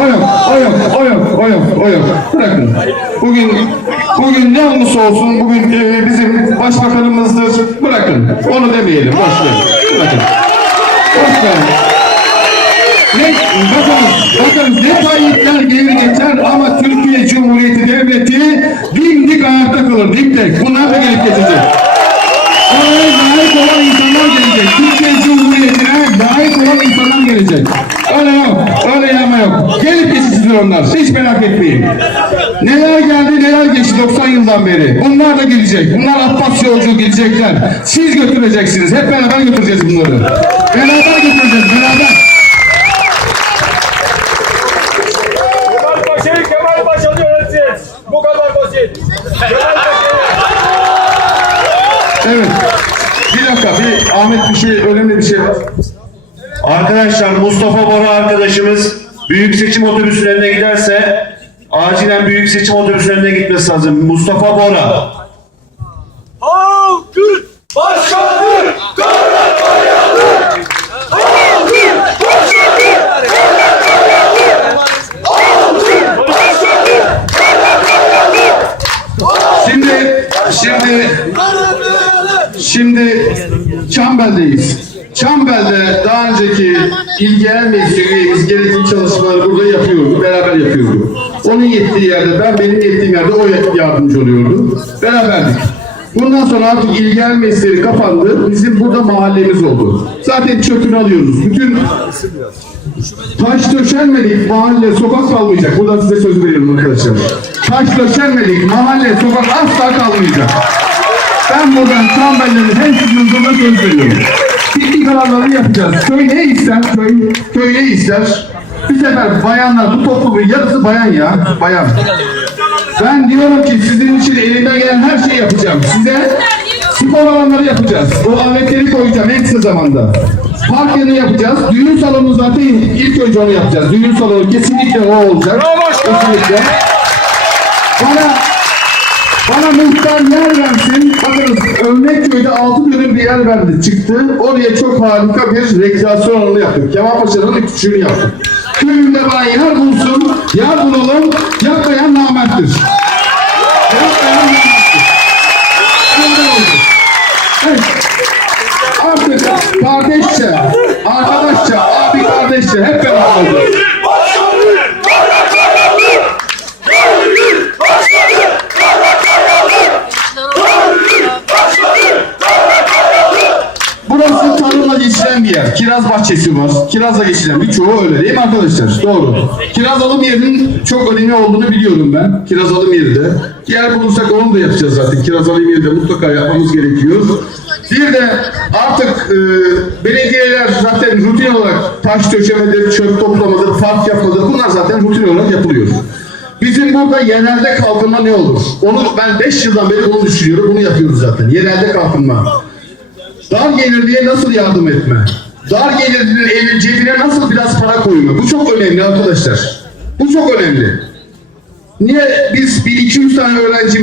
O yok, o yok, o yok, o yok, o yok. Bırakın. Bugün, bugün ne olursa olsun bugün e, bizim başbakanımızdır. Bırakın. Onu demeyelim. Boş verin. Bırakın. Boş verin. Ne, bakınız, bakınız ne Tayyipler gelir geçer ama Türkiye Cumhuriyeti Devleti dimdik ayakta kalır, dimdik. Bunlar da gelip geçecek. Oraya layık olan insanlar gelecek. Türkiye Cumhuriyeti'ne layık olan insanlar gelecek. Öyle yok, öyle yama yok. Gelip geçicidir onlar, hiç merak etmeyin. Neler geldi, neler geçti 90 yıldan beri. Bunlar da gelecek. Bunlar Abbas yolcu gelecekler. Siz götüreceksiniz, hep beraber götüreceğiz bunları. Beraber götüreceğiz, beraber. Kemal Paşa'yı Kemal Paşa yönetsin. Bu kadar basit. Kemal Paşa'yı. Evet. Bir dakika, bir Ahmet bir şey, önemli bir şey var. Arkadaşlar Mustafa Bora arkadaşımız büyük seçim otobüslerine giderse acilen büyük seçim otobüslerine gitmesi lazım. Mustafa Bora. Halkın başkanı Kara Kayalı. Halkın başkanı. Şimdi, şimdi, şimdi Çambel'deyiz. Çambel'de daha önceki İl Genel Meclisi üyemiz gerekli çalışmaları burada yapıyordu, beraber yapıyordu. Onun yettiği yerde ben, benim yettiğim yerde o yardımcı oluyordu. Beraberdik. Bundan sonra artık İl Genel Meclisleri kapandı. Bizim burada mahallemiz oldu. Zaten çöpünü alıyoruz. Bütün Taş döşenmedik mahalle sokak kalmayacak. Buradan size söz veriyorum arkadaşlar. Taş döşenmedik mahalle sokak asla kalmayacak. Ben buradan Çamberlerin hem sizin huzuruna söz veriyorum. Ciddi kararları yapacağız. Köy ne ister? Köy, köy ne ister? Bir sefer bayanlar, bu toplumun yarısı bayan ya, bayan. Ben diyorum ki sizin için elimden gelen her şeyi yapacağım. Size spor alanları yapacağız. O aletleri koyacağım en kısa zamanda. Park yeri yapacağız. Düğün salonu zaten ilk önce onu yapacağız. Düğün salonu kesinlikle o olacak. Bravo. Kesinlikle. Bana bana muhtar yer. Örnekköy'de altı dönüm bir yer verdi çıktı. Oraya çok harika bir rekreasyon alanı yaptık. Kemal Paşa'nın küçüğünü yaptık. Köyümde bana yer bulsun, yer bulalım, yapmayan namerttir. Yapmayan oldu. Evet. Artık kardeşçe, arkadaşça, abi kardeşçe hep beraber oldu. Başkanı Kara Kayalı. Halkın başkanı Kara Kayalı. Halkın başkanı Kara Kayalı. Burası geçilen bir yer. Kiraz bahçesi var. Kirazla geçilen birçoğu öyle değil mi arkadaşlar? Doğru. Kiraz alım yerinin çok önemli olduğunu biliyorum ben. Kiraz alım yeri de. Yer bulursak onu da yapacağız zaten. Kiraz alım yeri de mutlaka yapmamız gerekiyor. Bir de artık e, belediyeler zaten rutin olarak taş döşemedir, çöp toplamadır, park yapmadır. Bunlar zaten rutin olarak yapılıyor. Bizim burada yerelde kalkınma ne olur? Onu ben 5 yıldan beri bunu düşünüyorum. Bunu yapıyoruz zaten. Yerelde kalkınma. Dar gelir diye nasıl yardım etme? Dar gelirlinin evin cebine nasıl biraz para koyma? Bu çok önemli arkadaşlar. Bu çok önemli. Niye biz bir iki üç tane öğrencimize